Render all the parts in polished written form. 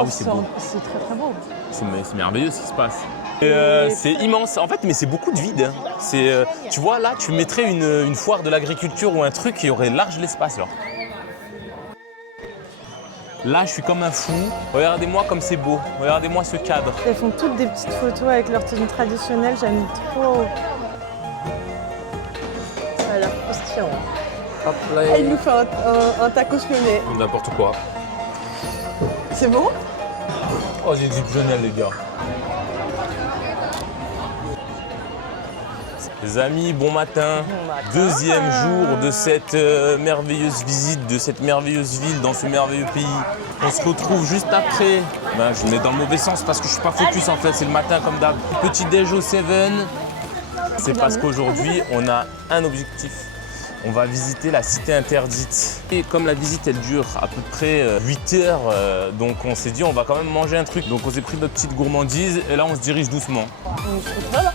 Ah oui, c'est beau. C'est très très beau. C'est merveilleux ce qui se passe. C'est immense, en fait, mais c'est beaucoup de vide. Tu vois, là, tu mettrais une foire de l'agriculture ou un truc qui aurait large l'espace. Là, je suis comme un fou. Regardez-moi comme c'est beau. Regardez-moi ce cadre. Elles font toutes des petites photos avec leur tenue traditionnelle, j'aime trop. Ça a l'air croustillant. Hop là. Ah, il nous fait un tacos lyonnais. N'importe quoi. C'est bon? Oh, c'est exceptionnel, les gars. Les amis, bon matin. Deuxième jour de cette merveilleuse visite, de cette merveilleuse ville, dans ce merveilleux pays. On se retrouve juste après. Je le mets dans le mauvais sens parce que je suis pas focus en fait, c'est le matin comme d'hab. Petit déj au Seven. C'est parce qu'aujourd'hui, on a un objectif. On va visiter la cité interdite. Et comme la visite, elle dure à peu près 8 heures, donc on s'est dit on va quand même manger un truc. Donc on s'est pris notre petite gourmandise et là on se dirige doucement. On se retrouve là.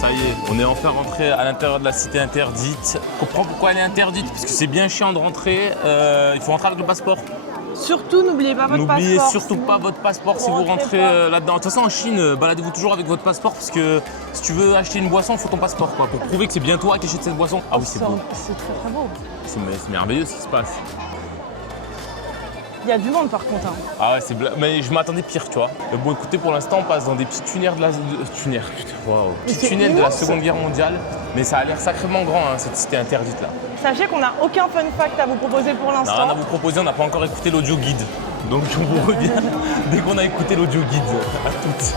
Ça y est, on est enfin rentré à l'intérieur de la cité interdite. On comprend pourquoi elle est interdite, parce que c'est bien chiant de rentrer. Il faut rentrer avec le passeport. Surtout, n'oubliez pas votre passeport. N'oubliez surtout pas votre passeport si vous rentrez là-dedans. De toute façon, en Chine, baladez-vous toujours avec votre passeport parce que si tu veux acheter une boisson, il faut ton passeport quoi, pour prouver que c'est bien toi qui achètes cette boisson. Ah oui, c'est beau. C'est très très beau. C'est merveilleux ce qui se passe. Il y a du monde par contre. Ah ouais, mais je m'attendais pire, tu vois. Mais bon, écoutez, pour l'instant, on passe dans des petits tunnels de la... Petits tunnels de la Seconde Guerre mondiale. Mais ça a l'air sacrément grand, hein, cette cité interdite là. Sachez qu'on n'a aucun fun fact à vous proposer pour On n'a l'instant. rien à vous proposer, on n'a pas encore écouté l'audio guide. Donc on vous revient dès qu'on a écouté l'audio guide. À toutes.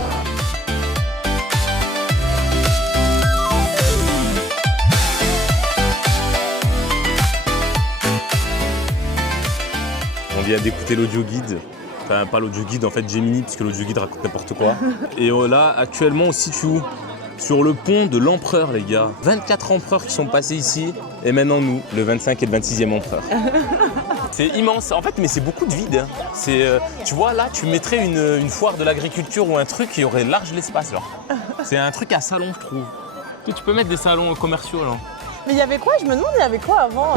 On vient d'écouter l'audio guide. Enfin, pas l'audio guide, en fait Gemini, puisque l'audio guide raconte n'importe quoi. Et là, actuellement, on se situe où? Sur le pont de l'empereur, les gars. 24 empereurs qui sont passés ici, et maintenant nous, le 25 et le 26e empereur. C'est immense, en fait, mais c'est beaucoup de vide. Tu vois, là, tu mettrais une foire de l'agriculture ou un truc qui aurait large l'espace. C'est un truc à salon, je trouve. Tu peux mettre des salons commerciaux, là. Mais il y avait quoi? Je me demande, il y avait quoi avant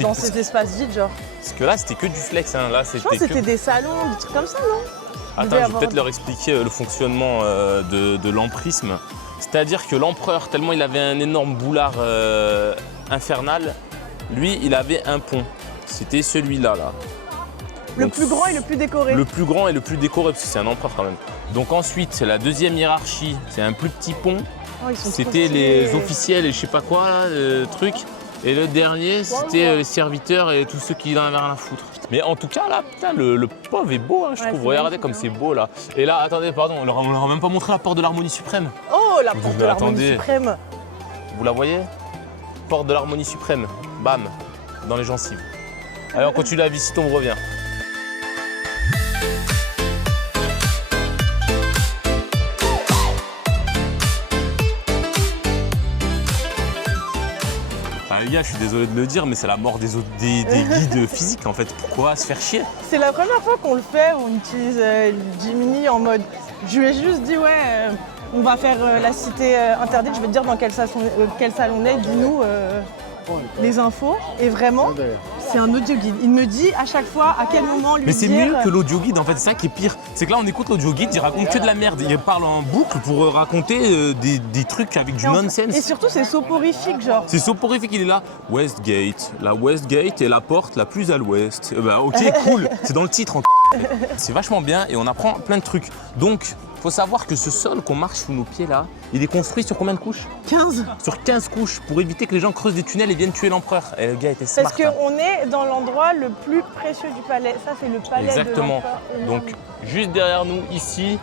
dans cet espace vide, genre? Parce que là, c'était que du flex. Hein. Là, je pense que c'était des salons, des trucs comme ça, non? Attends, je vais peut-être leur expliquer le fonctionnement de l'emprisme. C'est-à-dire que l'empereur, tellement il avait un énorme boulard infernal, lui, il avait un pont. C'était celui-là, là. Le plus grand et le plus décoré. Le plus grand et le plus décoré, parce que c'est un empereur quand même. Donc ensuite, la deuxième hiérarchie, c'est un plus petit pont. Oh, c'était les officiels et je sais pas quoi, là, le truc. Et le dernier, c'était les serviteurs et tous ceux qui n'en avaient rien à foutre. Mais en tout cas, là, putain, le pauvre est beau, hein, je trouve. Regardez comme c'est beau, là. Et là, attendez, pardon, on leur a même pas montré la porte de l'harmonie suprême. Oh, la porte de l'harmonie suprême. Vous la voyez? Porte de l'harmonie suprême. Bam, dans les gencives. Allez, on continue la visite, on revient. Les gars, je suis désolé de le dire, mais c'est la mort des guides physiques en fait. Pourquoi se faire chier? C'est la première fois qu'on le fait où on utilise Gemini en mode. Je lui ai juste dit ouais, on va faire la cité interdite, je vais te dire dans quelle salle on est, dis-nous les infos. Et vraiment, c'est un audio guide. Il me dit à chaque fois à quel moment lui dire... Mais c'est mieux que l'audio guide en fait, c'est ça qui est pire. C'est que là on écoute l'audio guide, il raconte que de la merde. Il parle en boucle pour raconter des trucs avec du nonsense. Et surtout c'est soporifique genre. C'est soporifique, il est là. Westgate, la Westgate est la porte la plus à l'ouest. Bah ok, cool, c'est dans le titre en C'est vachement bien et on apprend plein de trucs. Donc, faut savoir que ce sol qu'on marche sous nos pieds là, il est construit sur combien de couches? 15. Sur 15 couches pour éviter que les gens creusent des tunnels et viennent tuer l'empereur. Et le gars était smart. Parce qu'on est dans l'endroit le plus précieux du palais. Ça, c'est le palais Exactement. de l'empereur. Donc, juste derrière nous, ici,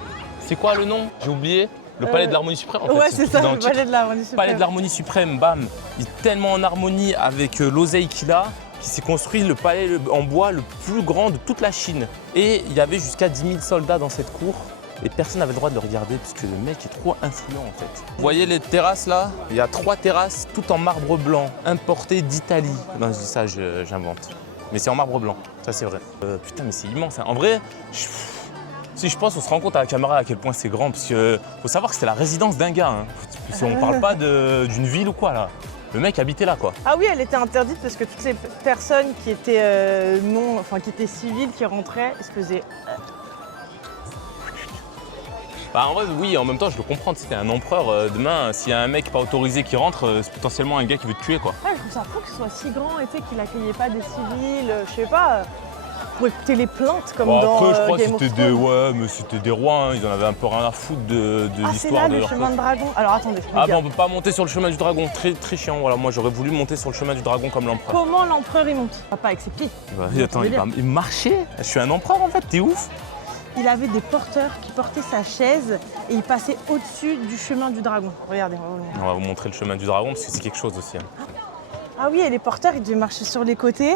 c'est quoi le nom? J'ai oublié. Le palais de l'harmonie suprême en fait. Ouais, c'est ça, le palais de l'harmonie suprême. Palais de l'harmonie suprême, bam. Il est tellement en harmonie avec l'oseille qu'il a, qu'il s'est construit le palais en bois le plus grand de toute la Chine. Et il y avait jusqu'à 10 000 soldats dans cette cour. Et personne n'avait le droit de le regarder parce que le mec est trop influent en fait. Vous voyez les terrasses là? Il y a 3 terrasses toutes en marbre blanc, importées d'Italie. Non, je dis ça, j'invente. Mais c'est en marbre blanc, ça c'est vrai. Putain, mais c'est immense. Hein. En vrai, Si je pense, on se rend compte à la caméra à quel point c'est grand, parce que faut savoir que c'est la résidence d'un gars. Hein. On parle pas d'une ville ou quoi là. Le mec habitait là quoi. Ah oui, elle était interdite parce que toutes ces personnes qui étaient qui étaient civiles, qui rentraient, se faisaient. Bah en vrai oui, en même temps je le comprends, c'était un empereur, demain s'il y a un mec pas autorisé qui rentre, c'est potentiellement un gars qui veut te tuer quoi. Ouais, je trouve ça fou que ce soit si grand et qu'il accueillait pas des civils, je sais pas, pour écouter les plaintes comme dans après je crois que Game of c'était des rois, hein. Ils en avaient un peu rien à foutre de l'histoire de leur chemin de dragon. Alors attendez, ah bah on peut pas monter sur le chemin du dragon, très chiant, voilà, moi j'aurais voulu monter sur le chemin du dragon comme l'empereur. Comment l'empereur il monte? Pas avec ses pieds. Bah, attends, il marchait? Je suis un empereur en fait, t'es ouf? Il avait des porteurs qui portaient sa chaise et il passait au-dessus du chemin du dragon. Regardez. On va vous montrer le chemin du dragon parce que c'est quelque chose aussi. Hein. Ah oui, et les porteurs, ils devaient marcher sur les côtés.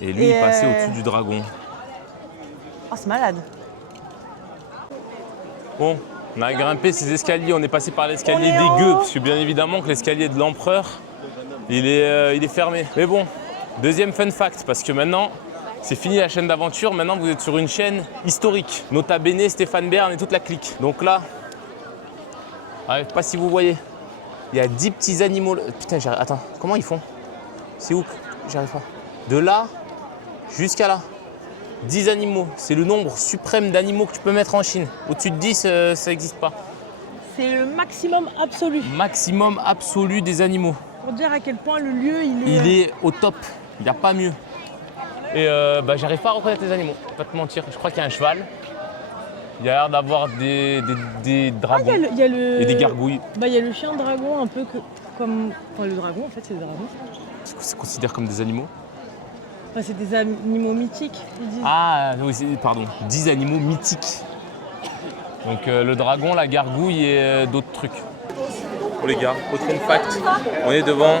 Et lui, il passait au-dessus du dragon. Oh, c'est malade. Bon, on a grimpé ces escaliers, on est passé par l'escalier des gueux, parce que bien évidemment que l'escalier de l'empereur, il est fermé. Mais bon, deuxième fun fact, parce que maintenant, c'est fini la chaîne d'aventure, maintenant vous êtes sur une chaîne historique. Nota bene, Stéphane Bern et toute la clique. Donc là, je ne sais pas si vous voyez, il y a 10 petits animaux. Putain, attends, comment ils font? C'est où? J'arrive pas. De là jusqu'à là. 10 animaux, c'est le nombre suprême d'animaux que tu peux mettre en Chine. Au-dessus de 10, ça n'existe pas. C'est le maximum absolu. Maximum absolu des animaux. Pour dire à quel point le lieu, il est au top, il n'y a pas mieux. Et j'arrive pas à reconnaître les animaux, je vais pas te mentir. Je crois qu'il y a un cheval, il y a l'air d'avoir des dragons et des gargouilles. Bah, il y a le chien dragon un peu comme... Enfin, le dragon, en fait, c'est le dragon. C'est considéré comme des animaux? Enfin, c'est des animaux mythiques, ils disent. Ah oui, pardon, 10 animaux mythiques. Donc le dragon, la gargouille et d'autres trucs. Bon les gars, autre fun fact, on est devant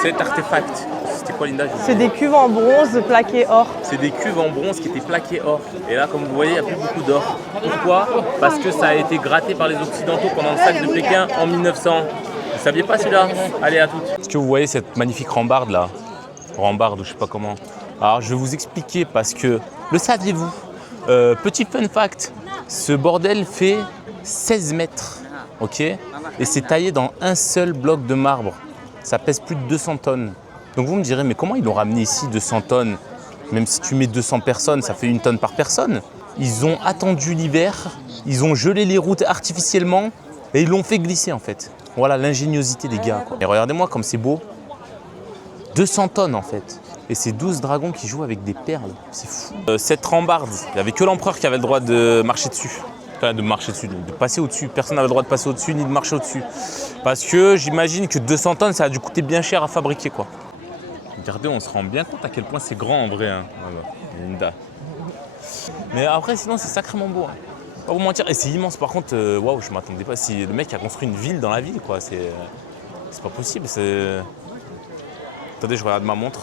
cet artefact. C'était quoi Linda? C'est des cuves en bronze plaquées or. C'est des cuves en bronze qui étaient plaquées or. Et là, comme vous voyez, il n'y a plus beaucoup d'or. Pourquoi? Parce que ça a été gratté par les Occidentaux pendant le sac de Pékin en 1900. Vous saviez pas celui-là? Allez, à toutes. Est-ce que vous voyez cette magnifique rambarde là? Rambarde ou je sais pas comment. Alors, je vais vous expliquer parce que, le saviez-vous? Petit fun fact, ce bordel fait 16 mètres, ok? Et c'est taillé dans un seul bloc de marbre. Ça pèse plus de 200 tonnes. Donc vous me direz, mais comment ils l'ont ramené ici 200 tonnes? Même si tu mets 200 personnes, ça fait 1 tonne par personne. Ils ont attendu l'hiver, ils ont gelé les routes artificiellement et ils l'ont fait glisser en fait. Voilà l'ingéniosité des gars, quoi. Et regardez-moi comme c'est beau. 200 tonnes en fait. Et c'est 12 dragons qui jouent avec des perles. C'est fou. Cette rambarde, il n'y avait que l'empereur qui avait le droit de marcher dessus. Enfin, de marcher dessus, de passer au-dessus. Personne n'avait le droit de passer au-dessus ni de marcher au-dessus. Parce que j'imagine que 200 tonnes, ça a dû coûter bien cher à fabriquer, quoi. Regardez, on se rend bien compte à quel point c'est grand en vrai. Hein. Voilà. Linda. Mais après, sinon, c'est sacrément beau. Hein. Pas vous mentir. Et c'est immense. Par contre, waouh, je m'attendais pas. Si le mec a construit une ville dans la ville, quoi. C'est pas possible. Attendez, je regarde ma montre.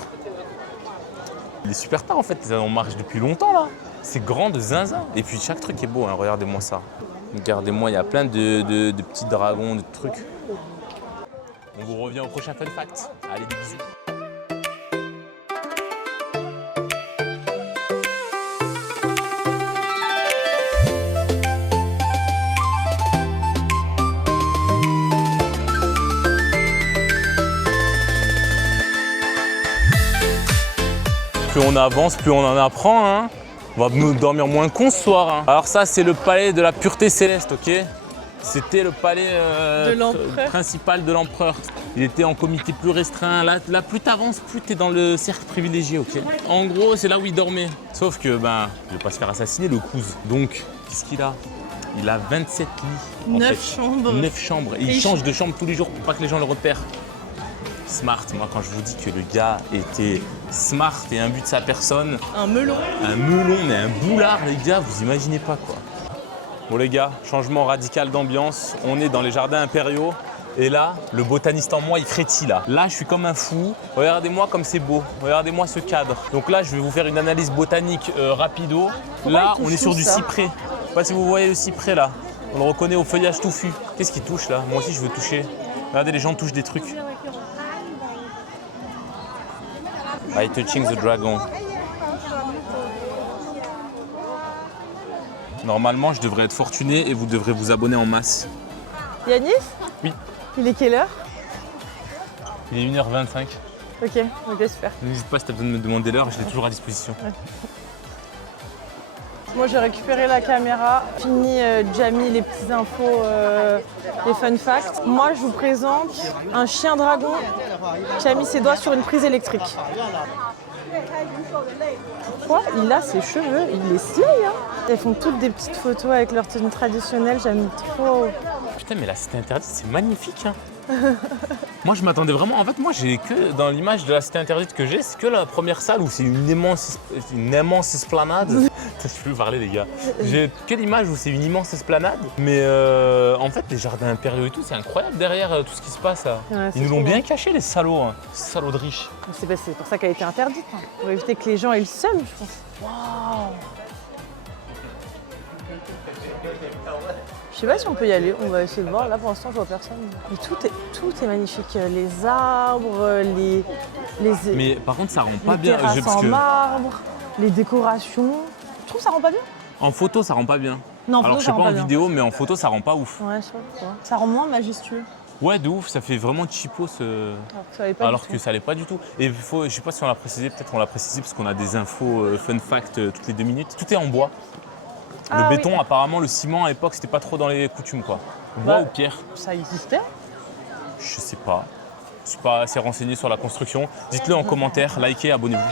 Il est super tard en fait. On marche depuis longtemps là. C'est grand de zinzin. Et puis chaque truc est beau. Hein. Regardez-moi ça. Regardez-moi, il y a plein de petits dragons, de trucs. On vous revient au prochain fun fact. Allez, des bisous. Plus on avance, plus on en apprend. Hein. On va nous dormir moins con ce soir. Hein. Alors ça, c'est le palais de la pureté céleste, ok? C'était le palais principal de l'empereur. Il était en comité plus restreint. Là plus t'avances, plus t'es dans le cercle privilégié, ok? En gros, c'est là où il dormait. Sauf que, il ne veut pas se faire assassiner, le Kouz. Donc, qu'est-ce qu'il a? Il a 27 lits. 9 chambres. 9 chambres. Et il change de chambre tous les jours pour pas que les gens le repèrent. Smart, moi quand je vous dis que le gars était smart et imbu de sa personne. Un melon. Un melon, mais un boulard les gars, vous imaginez pas quoi. Bon les gars, changement radical d'ambiance, on est dans les jardins impériaux et là, le botaniste en moi il frétille là. Là je suis comme un fou, regardez-moi comme c'est beau, regardez-moi ce cadre. Donc là je vais vous faire une analyse botanique rapido. Là on est sur du cyprès, je sais pas si vous voyez le cyprès là, on le reconnaît au feuillage touffu. Qu'est-ce qui touche là? Moi aussi je veux toucher. Regardez les gens touchent des trucs. By touching the dragon. Normalement, je devrais être fortuné et vous devrez vous abonner en masse. Yanis? Oui. Il est quelle heure? Il est 1h25. Ok, super. N'hésite pas si tu as besoin de me demander l'heure, je l'ai toujours à disposition. Moi j'ai récupéré la caméra, fini déjà mis les petites infos, les fun facts. Moi je vous présente un chien dragon qui a mis ses doigts sur une prise électrique. Pourquoi il a ses cheveux? Il est slay hein. Elles font toutes des petites photos avec leur tenue traditionnelle, j'aime trop. Putain mais la cité interdite c'est magnifique hein. Moi je m'attendais vraiment, en fait moi j'ai que dans l'image de la cité interdite que j'ai, c'est que la première salle où c'est une immense esplanade. Je peux plus parler les gars. J'ai que l'image où c'est une immense esplanade, mais en fait les jardins impériaux et tout c'est incroyable derrière tout ce qui se passe là. Ouais, ils nous l'ont bien caché les salauds, hein. Salauds de riches. C'est pour ça qu'elle a été interdite, hein. Pour éviter que les gens aient le seum je pense. Waouh. Je sais pas si on peut y aller, on va essayer de voir. Là pour l'instant je vois personne. Mais tout est magnifique. Les arbres, les Mais par contre ça rend pas les bien. terrasses Parce en que marbre, les décorations. Je trouve que ça rend pas bien. en photo ça rend pas bien. Non, en Alors photo, je ça sais rend pas en bien. vidéo mais en photo ça rend pas ouf. Ouais, je sais pas. Ça rend moins majestueux. Ouais de ouf, ça fait vraiment cheapo Alors que ça allait pas du tout. ça allait pas du tout. Et je sais pas si on l'a précisé, peut-être on l'a précisé parce qu'on a des infos fun fact toutes les 2 minutes. Tout est en bois. Ah, Le béton, apparemment, le ciment à l'époque, c'était pas trop dans les coutumes quoi. Bois Bah, ou pierre? Ça existait. Je sais pas. Je suis pas assez renseigné sur la construction. Dites-le en commentaire, likez, abonnez-vous.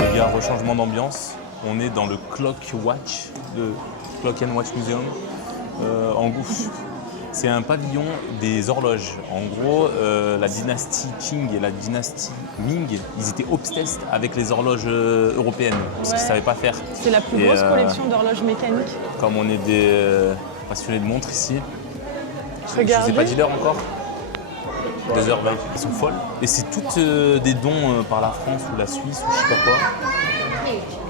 Les gars, rechangement d'ambiance. On est dans le Clock Watch, le Clock and Watch Museum. En gros, c'est un pavillon des horloges. En gros, la dynastie Qing et la dynastie Ming, ils étaient obsessed avec les horloges européennes, parce qu'ils ne savaient pas faire. C'est la plus Et, grosse collection d'horloges mécaniques. Comme on est des passionnés de montres ici, je ne Regardez. vous ai pas dit l'heure encore. 2h20. Elles sont folles. Et c'est toutes des dons par la France ou la Suisse ou je sais pas quoi.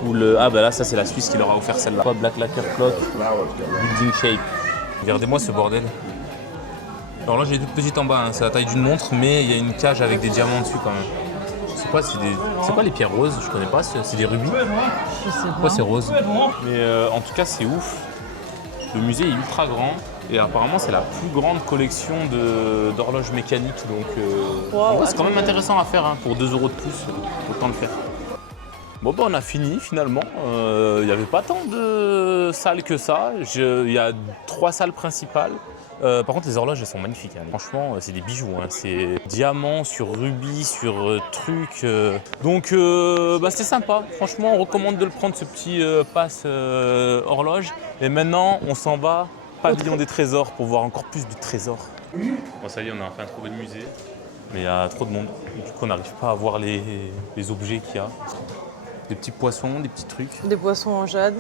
Ou ah bah là ça c'est la Suisse qui leur a offert celle-là. Black Lacquer Clock, Building Shape. Regardez-moi ce bordel. Alors là j'ai toute petite en bas, hein. C'est la taille d'une montre mais il y a une cage avec des diamants dessus quand même. Je sais pas, c'est quoi les pierres roses? Je connais pas, c'est des rubis. Je sais pas. Pourquoi c'est rose? Mais en tout cas c'est ouf. Le musée est ultra grand et apparemment c'est la plus grande collection d'horloges mécaniques. Donc en vrai, c'est quand même intéressant à faire hein. Pour 2 € de plus, autant le faire. Bon bah on a fini finalement, il n'y avait pas tant de salles que ça, il y a 3 salles principales. Par contre les horloges elles sont magnifiques, hein. Franchement c'est des bijoux, hein. C'est diamant sur rubis, sur truc. Donc bah, c'était sympa, franchement on recommande de le prendre ce petit pass horloge. Et maintenant on s'en va, pavillon des trésors pour voir encore plus de trésors. Bon ça y est on a enfin trouvé le musée, mais il y a trop de monde, du coup on n'arrive pas à voir les objets qu'il y a. Des petits poissons, des petits trucs. Des poissons en jade.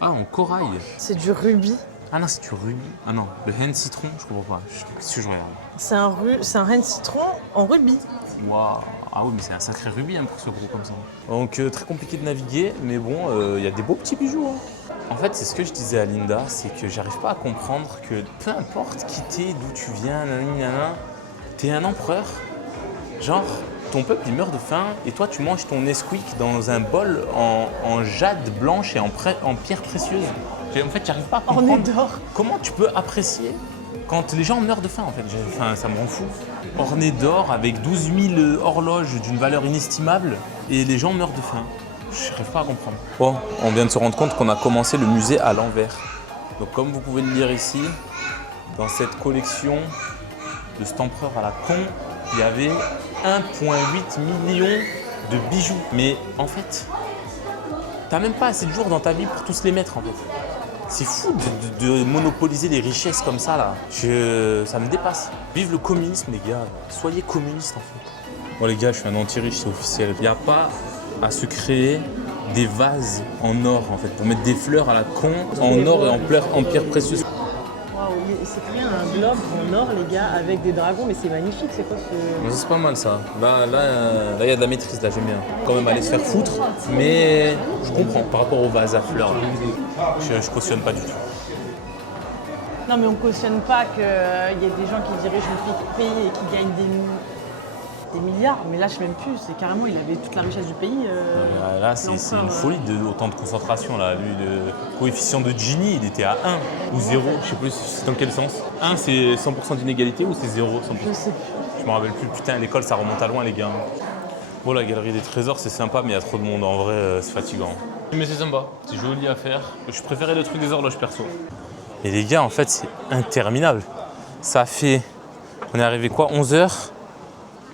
Ah, en corail. C'est du rubis. Ah non, c'est du rubis. Ah non, le hen citron, je comprends pas. Qu'est-ce que je regarde? C'est un hen citron en rubis. Waouh. Ah oui, mais c'est un sacré rubis hein, pour ce gros comme ça. Donc très compliqué de naviguer, mais bon, il y a des beaux petits bijoux. Hein. En fait, c'est ce que je disais à Linda, c'est que j'arrive pas à comprendre que peu importe qui t'es, d'où tu viens, t'es un empereur. Genre, ton peuple il meurt de faim et toi tu manges ton Nesquik dans un bol en jade blanche et en pierre précieuse. En fait, j'arrive pas à comprendre. Orné d'or. Comment tu peux apprécier quand les gens meurent de faim en fait. Enfin, ça me rend fou. Orné d'or avec 12 000 horloges d'une valeur inestimable et les gens meurent de faim. Je n'arrive pas à comprendre. Bon, on vient de se rendre compte qu'on a commencé le musée à l'envers. Donc comme vous pouvez le lire ici, dans cette collection de cet empereur à la con, il y avait 1,8 million de bijoux. Mais en fait, t'as même pas assez de jours dans ta vie pour tous les mettre en fait. C'est fou de monopoliser les richesses comme ça là. Ça me dépasse. Vive le communisme les gars. Soyez communistes en fait. Bon les gars, je suis un anti-riche, c'est officiel. Il n'y a pas à se créer des vases en or en fait, pour mettre des fleurs à la con en or et en pierre précieuse. Waouh, s'est créé un globe en or, les gars, avec des dragons, mais c'est magnifique, c'est quoi ce... C'est pas mal ça. Là, il y a de la maîtrise, là, j'aime bien. Quand même aller se faire foutre, mais je comprends par rapport au vase à fleurs. Je cautionne pas du tout. Non, mais on cautionne pas qu'il y ait des gens qui dirigent le pays et qui gagnent des milliards. Mais là, je sais même plus, c'est carrément, il avait toute la richesse du pays. Là, c'est une folie autant de concentration. Là. Lui, le coefficient de Gini, il était à 1 ou 0. Je sais plus, c'est dans quel sens. 1, c'est 100% d'inégalité ou c'est 0 100%? Je sais plus. Je me rappelle plus. Putain, l'école, ça remonte à loin, les gars. Bon, la galerie des trésors, c'est sympa, mais il y a trop de monde. En vrai, c'est fatigant. Mais c'est sympa, c'est joli à faire. Je préférais le truc des horloges perso. Et les gars, en fait, c'est interminable. Ça fait... On est arrivé quoi, 11h?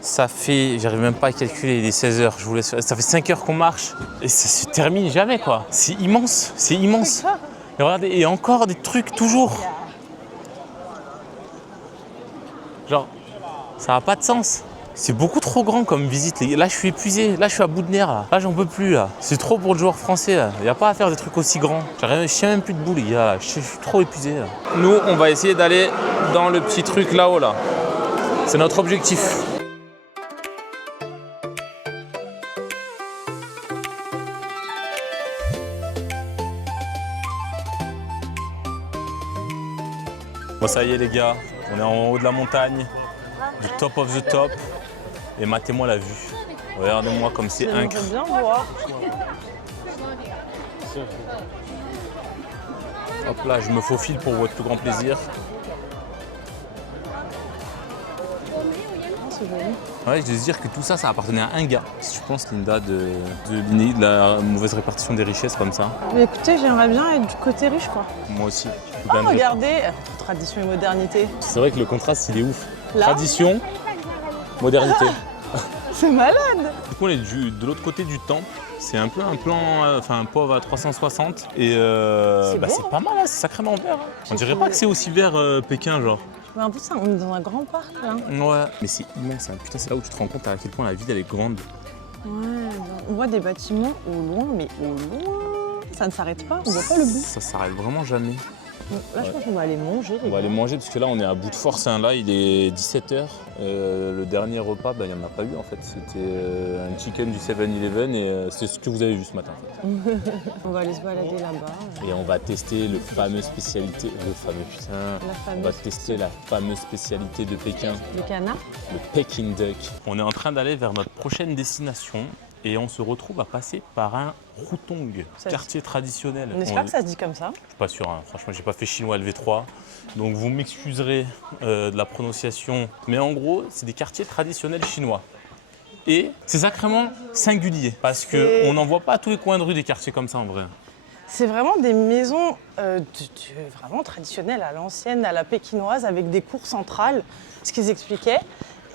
Ça fait... J'arrive même pas à calculer les 16h. Ça fait 5 heures qu'on marche. Et ça se termine jamais, quoi. C'est immense, c'est immense. Et regardez, et encore des trucs, toujours. Genre, ça n'a pas de sens. C'est beaucoup trop grand comme visite. Là, je suis épuisé. Là, je suis à bout de nerfs. Là, j'en peux plus. Là. C'est trop pour le joueur français. Il n'y a pas à faire des trucs aussi grands. Je tiens même plus debout, les gars. Je suis trop épuisé. Là. Nous, on va essayer d'aller dans le petit truc là-haut. Là. C'est notre objectif. Bon, ça y est, les gars. On est en haut de la montagne. Du top of the top. Et matez-moi la vue. Regardez-moi comme c'est incroyable. J'aimerais bien voir. Hop là, je me faufile pour votre plus grand plaisir. C'est joli. Ouais, je veux dire que tout ça, ça appartenait à un gars. Si tu penses, Linda, de la mauvaise répartition des richesses comme ça. Mais écoutez, j'aimerais bien être du côté riche, quoi. Moi aussi. Oh, regardez, tradition et modernité. C'est vrai que le contraste, il est ouf. Là Tradition, modernité. C'est malade. Du coup, on est de l'autre côté du temple. C'est un peu un plan, un pauvre à 360. Et c'est pas mal, là, c'est sacrément vert. Hein. On dirait pas que c'est aussi vert Pékin, genre. Mais en plus, on est dans un grand parc, là. Ouais. Mais c'est immense, hein. Putain, c'est là où tu te rends compte à quel point la ville, elle est grande. Ouais, on voit des bâtiments au loin, mais au loin. Ça ne s'arrête pas, on voit pas le bout. Ça s'arrête vraiment jamais. Là, je pense qu'on va aller manger. On va aller manger parce que là, on est à bout de force. Hein. Là, il est 17h. Le dernier repas, il n'y en a pas eu en fait. C'était un chicken du 7-Eleven et c'est ce que vous avez vu ce matin. En fait. On va aller se balader là-bas. Et on va tester le fameux spécialité. On va tester la fameuse spécialité de Pékin. Le canard. Le Peking Duck. On est en train d'aller vers notre prochaine destination. Et on se retrouve à passer par un Hutong, quartier traditionnel. On espère que ça se dit comme ça. Je suis pas sûr, hein. Franchement, j'ai pas fait chinois LV3. Donc vous m'excuserez de la prononciation. Mais en gros, c'est des quartiers traditionnels chinois. Et c'est sacrément singulier. Parce qu'on n'en voit pas à tous les coins de rue des quartiers comme ça en vrai. C'est vraiment des maisons vraiment traditionnelles, à l'ancienne, à la pékinoise, avec des cours centrales, ce qu'ils expliquaient.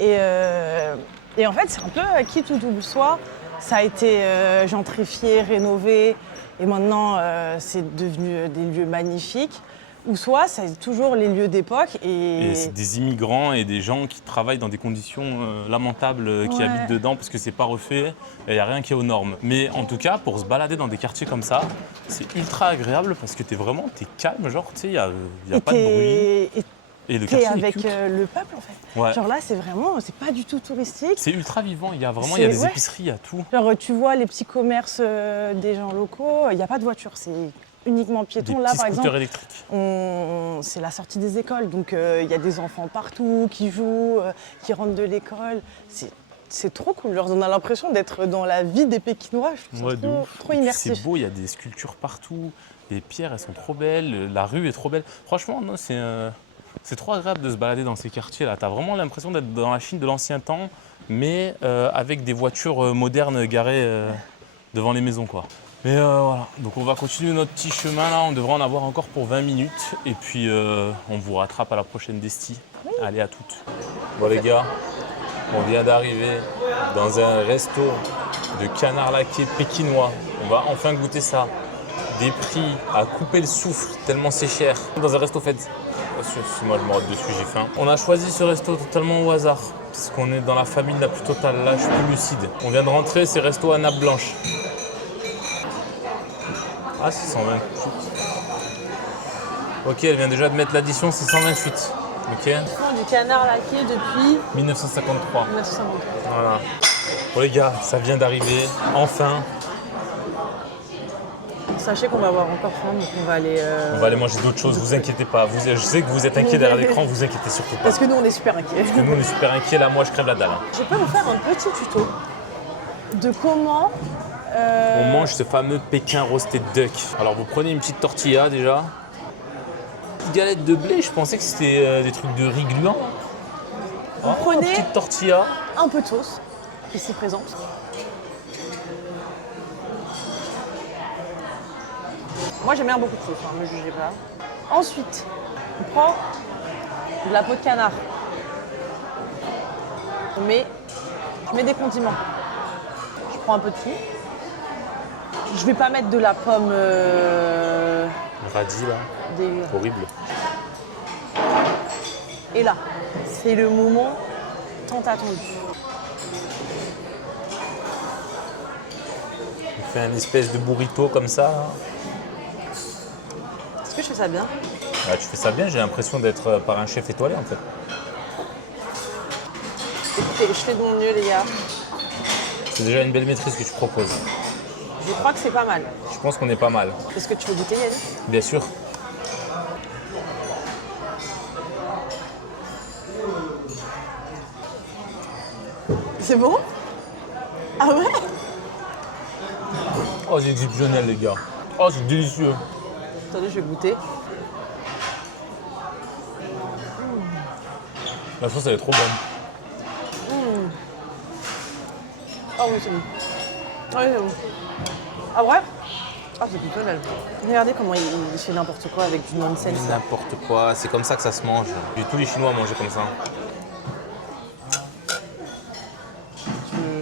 Et en fait, c'est un peu qui tout double soit. Ça a été gentrifié, rénové, et maintenant c'est devenu des lieux magnifiques. Ou soit c'est toujours les lieux d'époque. Et c'est des immigrants et des gens qui travaillent dans des conditions lamentables, qui habitent dedans parce que c'est pas refait, et il n'y a rien qui est aux normes. Mais en tout cas, pour se balader dans des quartiers comme ça, c'est ultra agréable parce que t'es calme, genre, tu sais, il n'y a pas de bruit. Et le quartier avec le peuple en fait. Ouais. Genre là c'est pas du tout touristique. C'est ultra vivant, il y a des épiceries, il y a tout. Genre tu vois les petits commerces des gens locaux, il n'y a pas de voiture, c'est uniquement piéton. Là par exemple, c'est la sortie des écoles, donc il y a des enfants partout qui jouent, qui rentrent de l'école. C'est trop cool, genre, on a l'impression d'être dans la vie des Pékinois, je trouve ça trop immersif. C'est beau, il y a des sculptures partout, les pierres elles sont trop belles, la rue est trop belle. Franchement, non, c'est trop agréable de se balader dans ces quartiers-là. Tu as vraiment l'impression d'être dans la Chine de l'ancien temps, mais avec des voitures modernes garées devant les maisons, quoi. Mais voilà, donc on va continuer notre petit chemin là, on devrait en avoir encore pour 20 minutes et puis on vous rattrape à la prochaine Desti. Oui. Allez, à toutes. Bon les gars, on vient d'arriver dans un resto de canard laqué pékinois. On va enfin goûter ça. Des prix à couper le souffle tellement c'est cher. Dans un resto fait. Moi je me rate dessus, j'ai faim. On a choisi ce resto totalement au hasard, parce qu'on est dans la famille la plus totale, là je suis plus lucide. On vient de rentrer, c'est resto à nappe blanche. Ah c'est 120. Ok, elle vient déjà de mettre l'addition, c'est 128. Ok. Ils font du canard laqué depuis 1953. 1953. Voilà. Bon les gars, ça vient d'arriver, enfin. Sachez qu'on va avoir encore faim, donc on va aller... On va aller manger d'autres choses, vous inquiétez pas. Je sais que vous êtes inquiets derrière l'écran, vous inquiétez surtout pas. Parce que nous, on est super inquiets. Nous, on est super inquiets, là, moi, je crève la dalle. Je peux vous faire un petit tuto de comment... On mange ce fameux Pékin roasted duck. Alors, vous prenez une petite tortilla, déjà. Une galette de blé, je pensais que c'était des trucs de riz gluant. Vous prenez une petite tortilla. un peu de sauce, ici présente. Moi, j'aime bien beaucoup de sauce, ne me jugez pas. Ensuite, on prend de la peau de canard. Je mets des condiments. Je prends un peu de tout. Je vais pas mettre de la pomme... Radis, là. Horrible. Et là, c'est le moment tant attendu. On fait une espèce de burrito comme ça. Là. Est-ce que je fais ça bien? Bah, tu fais ça bien, j'ai l'impression d'être par un chef étoilé en fait. Écoutez, je fais de mon mieux, les gars. C'est déjà une belle maîtrise que tu proposes. Je crois que c'est pas mal. Je pense qu'on est pas mal. Est-ce que tu veux goûter, Yannick? Bien sûr. C'est bon? Ah ouais? Oh, c'est exceptionnel, les gars. Oh, c'est délicieux. Attendez, je vais goûter. La sauce, elle est trop bonne. Ah oui, c'est bon. Oui, c'est bon. Ah ouais? Ah, c'est plutôt mal. Regardez comment il fait n'importe quoi avec du nonsense. N'importe quoi, c'est comme ça que ça se mange. Tous les Chinois mangent comme ça.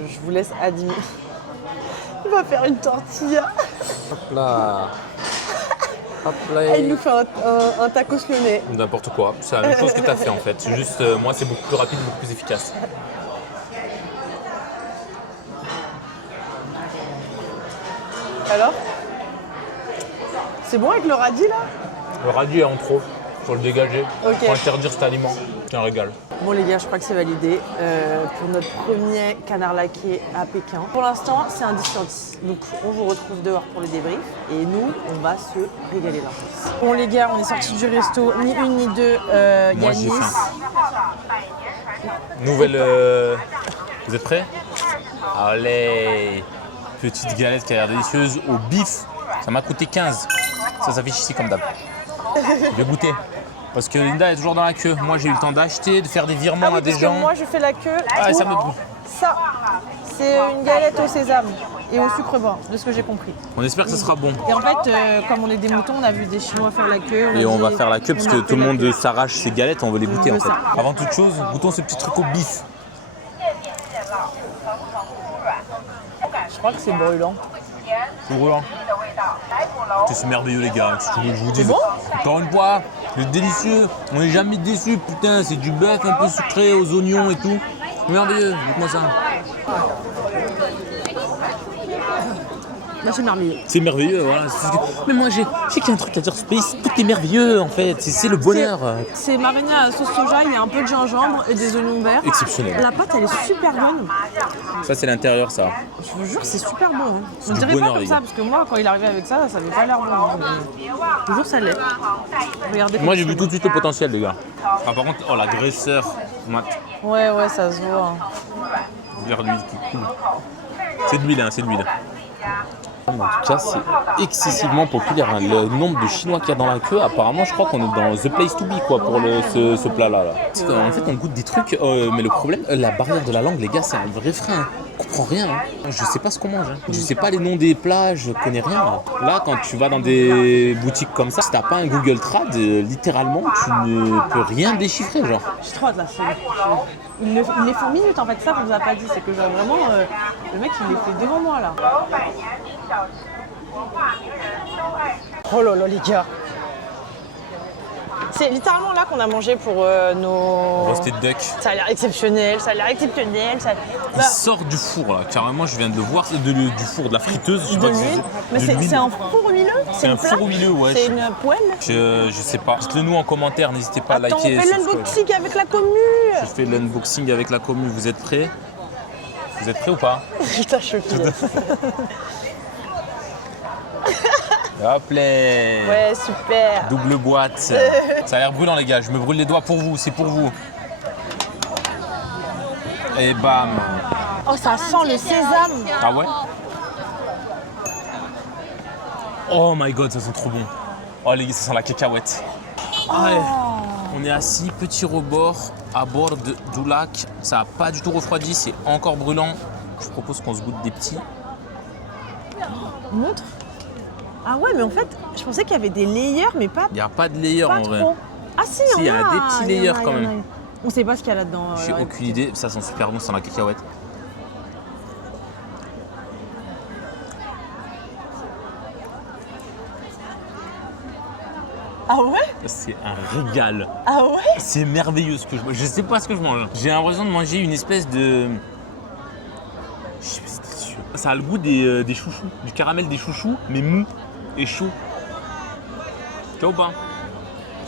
Je vous laisse admirer. Il va faire une tortilla. Hop là. Hop là. Et il nous fait un tacos lyonnais. N'importe quoi. C'est la même chose que tu as fait en fait. C'est juste, moi, c'est beaucoup plus rapide, beaucoup plus efficace. Alors? C'est bon avec le radis là? Le radis est en trop. Faut le dégager. Ok. Faut interdire cet aliment. C'est un régal. Bon les gars, je crois que c'est validé pour notre premier canard laqué à Pékin. Pour l'instant, c'est un 10 sur 10. Donc on vous retrouve dehors pour le débrief et nous, on va se régaler là. Bon les gars, on est sortis du resto, ni une ni deux. Moi, j'ai Yanis. faim. Nouvelle... Vous êtes prêts? Allez. Petite galette qui a l'air délicieuse au bif. Ça m'a coûté 15. Ça s'affiche ici comme d'hab. Je vais goûter. Parce que Linda est toujours dans la queue. Moi, j'ai eu le temps d'acheter, de faire des virements Ah oui, à des parce gens. que moi je fais la queue. Ah, ça pour me... ça, c'est une galette au sésame et au sucre brun, de ce que j'ai compris. On espère que ce sera bon. Et en fait, comme on est des moutons, on a vu des Chinois faire la queue. Et on va dit- faire la queue parce on a que fait tout le la monde queue. s'arrache ses galettes, on veut les goûter veut en fait. ça. Avant toute chose, goûtons ce petit truc au bif. Je crois que c'est brûlant. C'est roulant. C'est merveilleux les gars, c'est ce que je vous dis. bon Encore une fois, c'est délicieux. On n'est jamais déçus, putain, c'est du bœuf un peu sucré aux oignons et tout. C'est merveilleux, dites-moi ça. Là, c'est merveilleux. C'est merveilleux, voilà. Mais moi, j'ai qu'il y a un truc à dire sur ce pays, tout est merveilleux en fait. C'est le bonheur. C'est mariné à la sauce soja, il y a un peu de gingembre et des oignons verts. Exceptionnel. La pâte, elle est super bonne. Ça, c'est l'intérieur, ça. Je vous jure, c'est super bon. Hein. On du dirait bonheur, pas comme les ça, gars. parce que moi, quand il est arrivé avec ça, ça avait pas l'air bon. Toujours ça l'est. Regardez. Moi, j'ai vu tout de suite le potentiel, les gars. Ah, par contre, oh, la graisseur. Mat. Ouais, ça se voit. Vers l'huile qui coule. C'est de l'huile, hein, c'est de l'huile. En tout cas, c'est excessivement populaire. Hein. Le nombre de Chinois qu'il y a dans la queue, apparemment, je crois qu'on est dans the place to be quoi, pour ce plat-là. Là. En fait, on goûte des trucs, mais le problème, la barrière de la langue, les gars, c'est un vrai frein. On comprend rien. Hein. Je sais pas ce qu'on mange. Hein. Je sais pas les noms des plats, je connais rien. Là, quand tu vas dans des boutiques comme ça, si t'as pas un Google Trad, littéralement, tu ne peux rien déchiffrer, genre. J'ai trop hâte là. Ils les font minutes en fait, ça on vous a pas dit, c'est que genre, vraiment le mec il les fait devant moi là. Oh là là les gars. C'est littéralement là qu'on a mangé pour nos... Roasted duck. Ça a l'air exceptionnel, ça... Il sort du four là, carrément je viens de le voir, du four, de la friteuse, je sais De pas l'huile. si Mais de l'huile. c'est un four huileux? C'est un four au milieu, ouais. C'est une poêle. Je sais pas. Dites-le nous en commentaire, n'hésitez pas à Attends, liker. on fait l'unboxing avec la commu. Je fais l'unboxing avec la commu, vous êtes prêts? Vous êtes prêts ou pas? Putain, je suis choquée. Hop là. Ouais, super. Double boîte. Ça a l'air brûlant les gars, je me brûle les doigts pour vous, c'est pour vous. Et bam. Oh, ça sent le sésame. Ah ouais? Oh my god, ça sent trop bon. Oh les gars, ça sent la cacahuète. Ouais. On est assis, petit rebord, à bord du lac. Ça n'a pas du tout refroidi, c'est encore brûlant. Je propose qu'on se goûte des petits. Montre. Ah ouais, mais en fait, je pensais qu'il y avait des layers, mais pas, Il n'y a pas de layer pas en vrai. trop. Ah si, Si, il y a des petits il y en layers a, quand il y en même. a. On sait pas ce qu'il y a là-dedans. J'ai aucune idée, ça sent super bon, ça sent la cacahuète. Ah ouais? C'est un régal. Ah ouais? C'est merveilleux ce que je mange. Je sais pas ce que je mange. J'ai l'impression de manger une espèce de... Je sais pas si c'est sûr. Ça a le goût des chouchous, du caramel des chouchous, mais mou et chaud. Tu vois ou pas?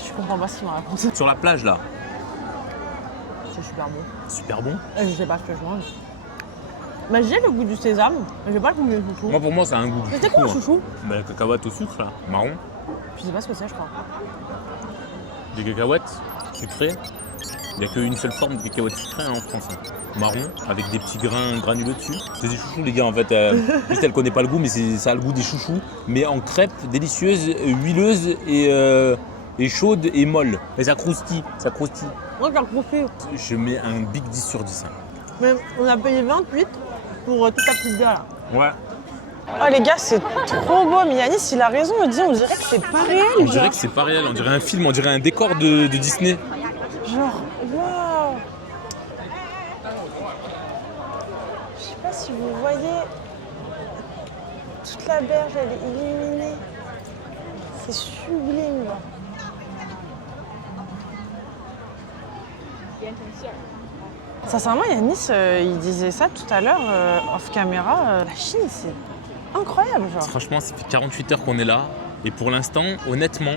Je comprends pas ce qu'il m'a raconté. Sur la plage là. C'est super bon. Super bon. Je sais pas ce que je mange. Bah, j'ai le goût du sésame, mais j'ai pas le goût du chouchou. Moi pour moi ça a un goût de Mais c'est quoi un chouchou, chouchou? hein. Bah, cacahuète au sucre là, marron. Je sais pas ce que c'est, je crois. Des cacahuètes sucrées. Il n'y a qu'une seule forme de cacahuètes sucrées hein, en France. Hein. Marron, avec des petits grains granuleux dessus. C'est des chouchous les gars en fait. Juste elle connaît pas le goût, mais ça a le goût des chouchous. Mais en crêpe, délicieuse, huileuse et chaude et molle. Et ça croustille, ça croustille. Moi, j'ai profité. Je mets un big 10 sur 10. Hein. Mais on a payé 28 pour toute la pizza là. Ouais. Oh les gars, c'est trop beau. Mais Yanis, il a raison, il dit on dirait que c'est pas réel. On dirait que c'est pas réel, on dirait un film, on dirait un décor de Disney. Genre, waouh. Je sais pas si vous voyez. Toute la berge, elle est illuminée. C'est sublime. Sincèrement, Yanis, il disait ça tout à l'heure, off caméra. La Chine, c'est incroyable, genre. Franchement, ça fait 48 heures qu'on est là. Et pour l'instant, honnêtement,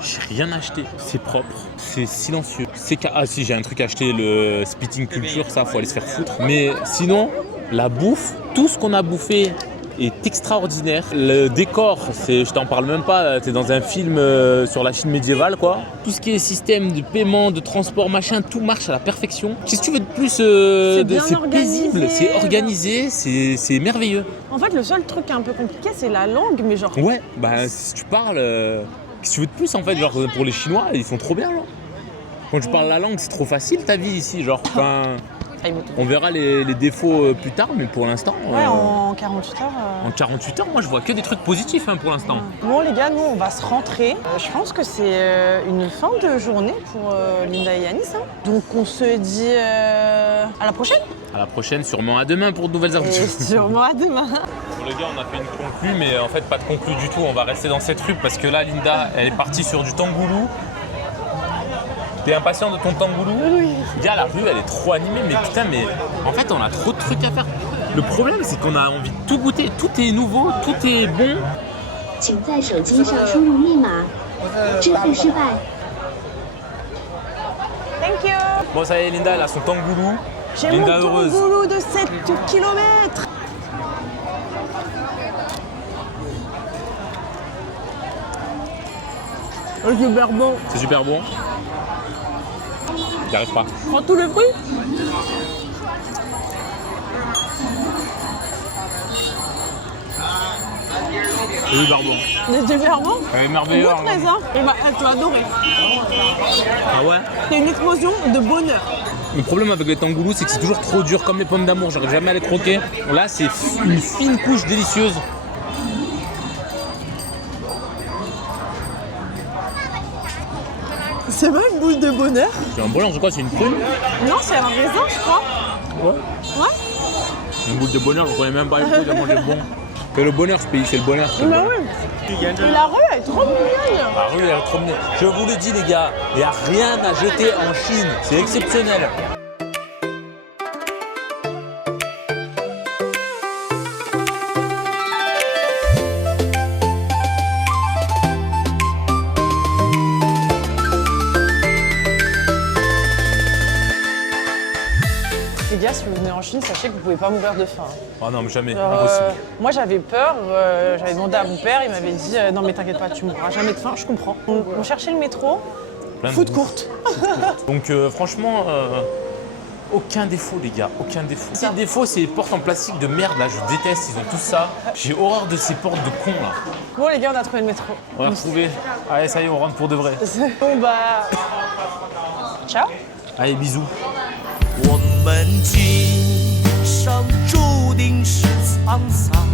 j'ai rien acheté. C'est propre, c'est silencieux. Ah si, j'ai un truc à acheter, le spitting culture, ça, faut aller se faire foutre. Mais sinon, la bouffe, tout ce qu'on a bouffé est extraordinaire. Le décor, je t'en parle même pas, t'es dans un film sur la Chine médiévale, quoi. Tout ce qui est système de paiement, de transport, machin, tout marche à la perfection. Qu'est-ce que tu veux de plus C'est paisible, c'est organisé, c'est merveilleux. En fait, le seul truc qui est un peu compliqué, c'est la langue, mais genre... Ouais, bah si tu parles, qu'est-ce que tu veux de plus en fait, genre pour les Chinois, ils sont trop bien, genre. Quand tu parles la langue, c'est trop facile ta vie ici, genre. Enfin, on verra les défauts plus tard, mais pour l'instant... Ouais, en 48 heures... En 48 heures, moi je vois que des trucs positifs hein, pour l'instant. Bon les gars, nous on va se rentrer. Je pense que c'est une fin de journée pour Linda et Yanis. Hein. Donc on se dit à la prochaine. À la prochaine, sûrement à demain pour de nouvelles Et aventures. sûrement à demain. Bon les gars, on a fait une conclue, mais en fait pas de conclue du tout. On va rester dans cette rue parce que là, Linda, elle est partie sur du tangoulou. T'es impatient de ton tangoulou? Oui. Gars, la rue, elle est trop animée, mais putain, mais en fait, on a trop de trucs à faire. Le problème, c'est qu'on a envie de tout goûter. Tout est nouveau, tout est bon. 请在手机上输入密码，支付失败。 Thank you. Bon, ça y est, Linda, elle a son tangoulou. J'ai Linda mon heureuse. tangoulou de 7 km. C'est super bon. C'est super bon. J'y arrive pas. Prends tout le fruit. C'est super bon. C'est super bon. Elle est merveilleuse. Goûte 13 ans. Et bah, tu vas adorer. Ah ouais? C'est une explosion de bonheur. Le problème avec les tangoulous, c'est que c'est toujours trop dur, comme les pommes d'amour. J'arrive jamais à les croquer. Là, c'est une fine couche délicieuse. C'est pas une boule de bonheur. C'est un bonheur, c'est quoi? C'est une prune? Non, c'est un raisin, je crois. Ouais. Ouais. Une boule de bonheur, je connais même pas les fruits tellement j'ai bon. C'est le bonheur ce pays, c'est le bonheur. c'est le Bah bonheur. oui. Et la rue, elle est trop mignonne. La rue elle est trop mignonne. Je vous le dis les gars, il n'y a rien à jeter en Chine. C'est exceptionnel. Les gars, si vous venez en Chine, sachez que vous pouvez pas mourir de faim. Ah non, mais jamais, Genre, impossible. moi j'avais peur, j'avais demandé à mon père, il m'avait dit non mais t'inquiète pas, tu mourras jamais de faim, je comprends. On cherchait le métro, Plein de foot bouffe. courte. Donc franchement, aucun défaut les gars, aucun défaut. Le seul défaut c'est les portes en plastique de merde là, je déteste, ils ont tout ça. J'ai horreur de ces portes de cons là. Bon les gars, on a trouvé le métro. On a retrouvé. Allez ça y est, on rentre pour de vrai. Bon bah... Ciao. Allez bisous. 我们今生注定是沧桑。